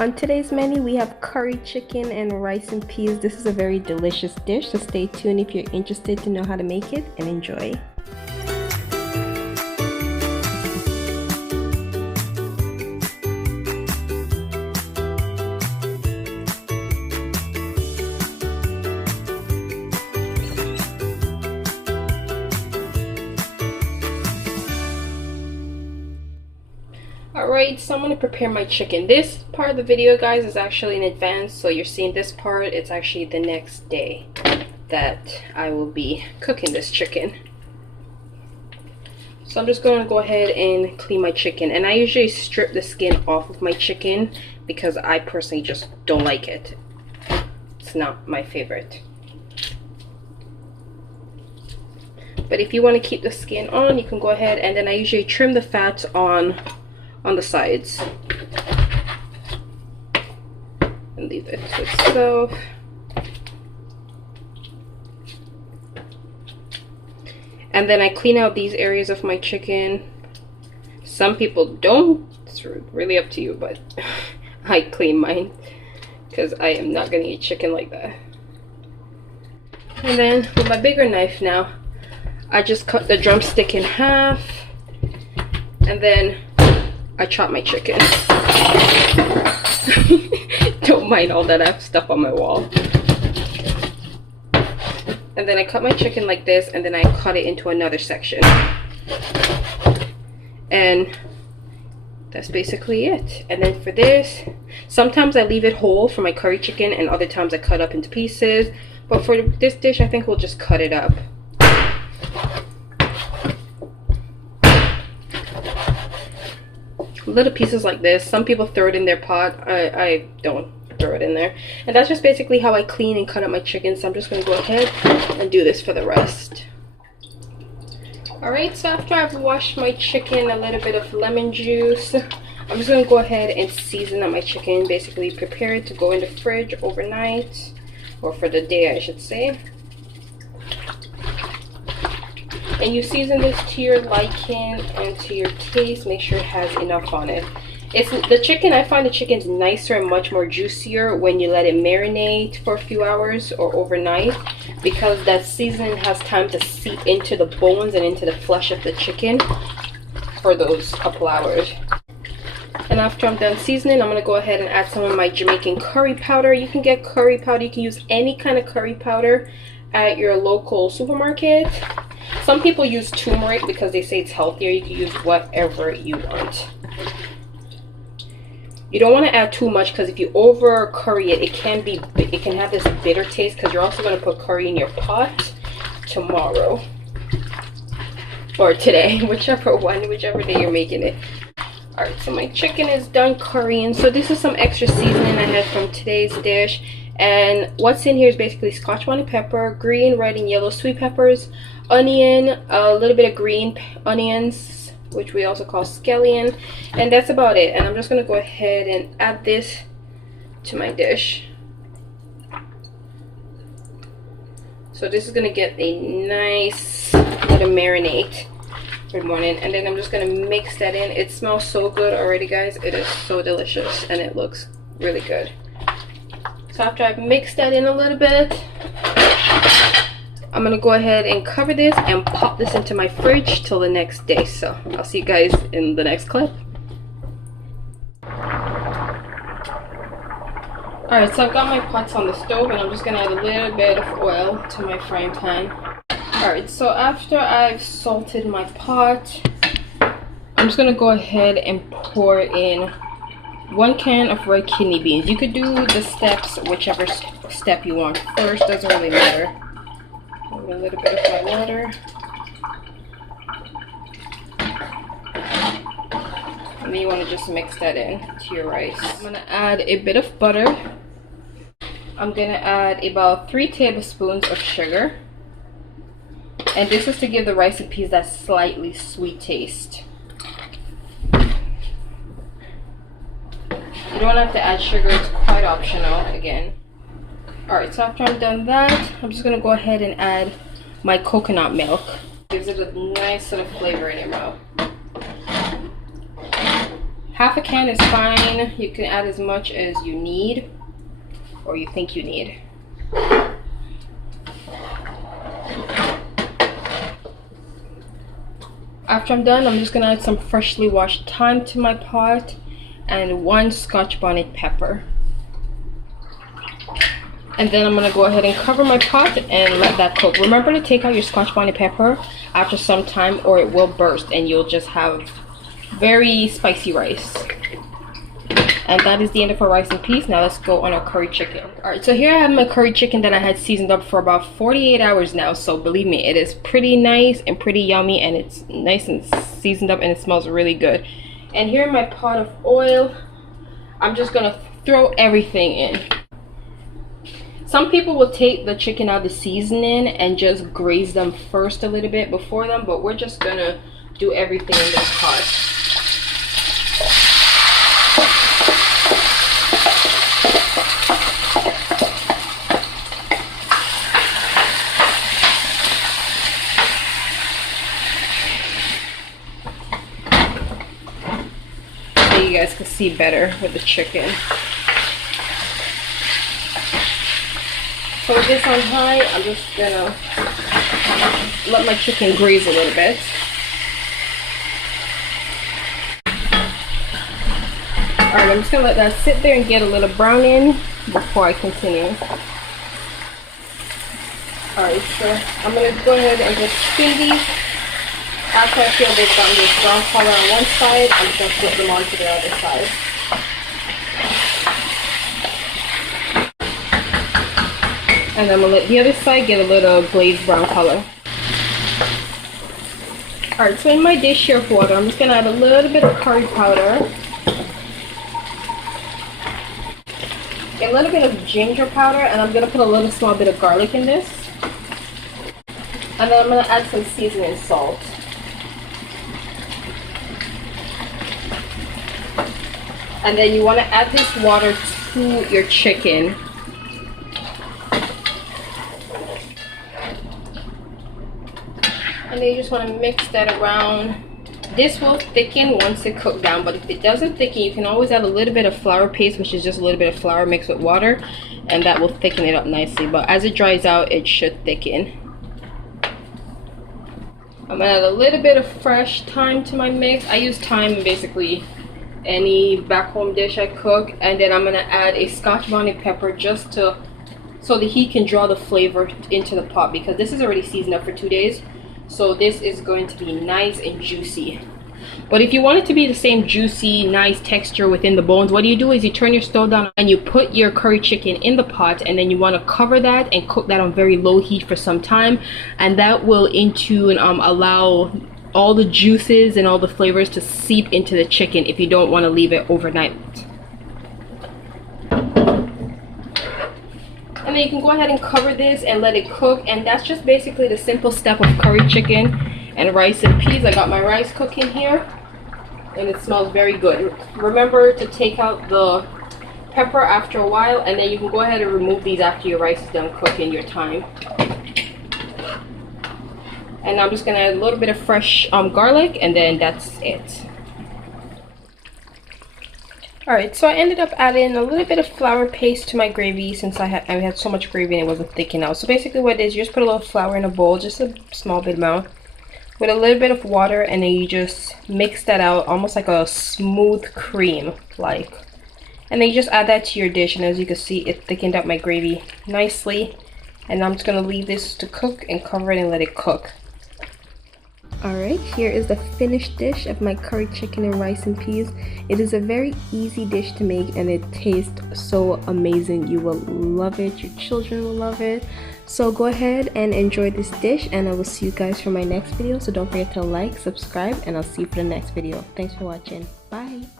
On today's menu, we have curry chicken and rice and peas. This is a very delicious dish, so stay tuned if you're interested to know how to make it, and enjoy. Alright, so I'm going to prepare my chicken. This part of the video, guys, is actually in advance, so you're seeing this part. It's actually the next day that I will be cooking this chicken. So I'm just going to go ahead and clean my chicken, and I usually strip the skin off of my chicken because I personally just don't like it. It's not my favorite. But if you want to keep the skin on, you can go ahead, and then I usually trim the fat on the sides and leave it to itself. And then I clean out these areas of my chicken. Some people don't, it's really up to you, but I clean mine because I am not gonna eat chicken like that. And then with my bigger knife now, I just cut the drumstick in half, and then I chop my chicken. Don't mind all that I've stuff on my wall. And then I cut my chicken like this, and then I cut it into another section. And that's basically it. And then for this, sometimes I leave it whole for my curry chicken, and other times I cut up into pieces. But for this dish, I think we'll just cut it up. Little pieces like this. Some people throw it in their pot. I don't throw it in there. And that's just basically how I clean and cut up my chicken. So I'm just going to go ahead and do this for the rest. Alright, so after I've washed my chicken, a little bit of lemon juice, I'm just going to go ahead and season up my chicken. Basically prepare it to go in the fridge overnight, or for the day I should say. And you season this to your liking and to your taste. Make sure it has enough on it. It's the chicken. I find the chicken's nicer and much more juicier when you let it marinate for a few hours or overnight, because that seasoning has time to seep into the bones and into the flesh of the chicken for those couple hours. And after I'm done seasoning, I'm going to go ahead and add some of my Jamaican curry powder. You can get curry powder. You can use any kind of curry powder at your local supermarket. Some people use turmeric because they say it's healthier. You can use whatever you want. You don't want to add too much, because if you over curry it, it can have this bitter taste, because you're also going to put curry in your pot tomorrow or today, whichever day you're making it. Alright, so my chicken is done currying. So this is some extra seasoning I had from today's dish. And what's in here is basically Scotch Bonnet pepper, green, red, and yellow sweet peppers, onion, a little bit of green onions, which we also call scallion, and that's about it. And I'm just going to go ahead and add this to my dish. So this is going to get a nice little marinade. Good morning. And then I'm just going to mix that in. It smells so good already, guys. It is so delicious, and it looks really good. So after I've mixed that in a little bit, I'm going to go ahead and cover this and pop this into my fridge till the next day. So I'll see you guys in the next clip. Alright, so I've got my pots on the stove, and I'm just going to add a little bit of oil to my frying pan. Alright, so after I've salted my pot, I'm just going to go ahead and pour in 1 can of red kidney beans. You could do the steps, whichever step you want first, doesn't really matter. A little bit of my water. And then you want to just mix that in to your rice. I'm going to add a bit of butter. I'm going to add about 3 tablespoons of sugar. And this is to give the rice and peas that slightly sweet taste. You don't have to add sugar, it's quite optional again. Alright, so after I'm done that, I'm just going to go ahead and add my coconut milk. Gives it a nice sort of flavor in your mouth. Half a can is fine. You can add as much as you need or you think you need. After I'm done, I'm just gonna add some freshly washed thyme to my pot and 1 Scotch Bonnet pepper. And then I'm gonna go ahead and cover my pot and let that cook. Remember to take out your Scotch Bonnet pepper after some time or it will burst and you'll just have very spicy rice. And that is the end of our rice and peas. Now let's go on our curry chicken. Alright, so here I have my curry chicken that I had seasoned up for about 48 hours now. So believe me, it is pretty nice and pretty yummy, and it's nice and seasoned up and it smells really good. And here in my pot of oil, I'm just gonna throw everything in. Some people will take the chicken out of the seasoning and just graze them first a little bit before them, but we're just gonna do everything in this pot. So you guys can see better with the chicken. So with this on high, I'm just gonna let my chicken graze a little bit. Alright, I'm just gonna let that sit there and get a little brown in before I continue. Alright, so I'm gonna go ahead and just spin these. After I feel they've gotten this brown color on one side, I'm just gonna flip them onto the other side. And I'm gonna let the other side get a little glazed brown color. Alright, so in my dish here of water, I'm just gonna add a little bit of curry powder, a little bit of ginger powder, and I'm gonna put a little small bit of garlic in this. And then I'm gonna add some seasoning salt. And then you wanna add this water to your chicken. And then you just want to mix that around. This will thicken once it cooks down, but if it doesn't thicken, you can always add a little bit of flour paste, which is just a little bit of flour mixed with water, and that will thicken it up nicely. But as it dries out, it should thicken. I'm gonna add a little bit of fresh thyme to my mix. I use thyme in basically any back home dish I cook, and then I'm gonna add a Scotch Bonnet pepper just to so the heat can draw the flavor into the pot, because this is already seasoned up for 2 days. So this is going to be nice and juicy. But if you want it to be the same juicy, nice texture within the bones, what you do is you turn your stove down and you put your curry chicken in the pot, and then you want to cover that and cook that on very low heat for some time, and that will allow all the juices and all the flavors to seep into the chicken if you don't want to leave it overnight. And then you can go ahead and cover this and let it cook, and that's just basically the simple step of curry chicken and rice and peas. I got my rice cooking here and it smells very good. Remember to take out the pepper after a while, and then you can go ahead and remove these after your rice is done cooking your thyme. And I'm just gonna add a little bit of fresh garlic, and then that's it. Alright, so I ended up adding a little bit of flour paste to my gravy since I had so much gravy and it wasn't thick enough. So basically what it is, you just put a little flour in a bowl, just a small bit amount, with a little bit of water, and then you just mix that out almost like a smooth cream like. And then you just add that to your dish, and as you can see, it thickened up my gravy nicely. And I'm just going to leave this to cook and cover it and let it cook. Alright, here is the finished dish of my curry chicken and rice and peas. It is a very easy dish to make and it tastes so amazing. You will love it, your children will love it. So go ahead and enjoy this dish, and I will see you guys for my next video. So don't forget to like, subscribe, and I'll see you for the next video. Thanks for watching. Bye!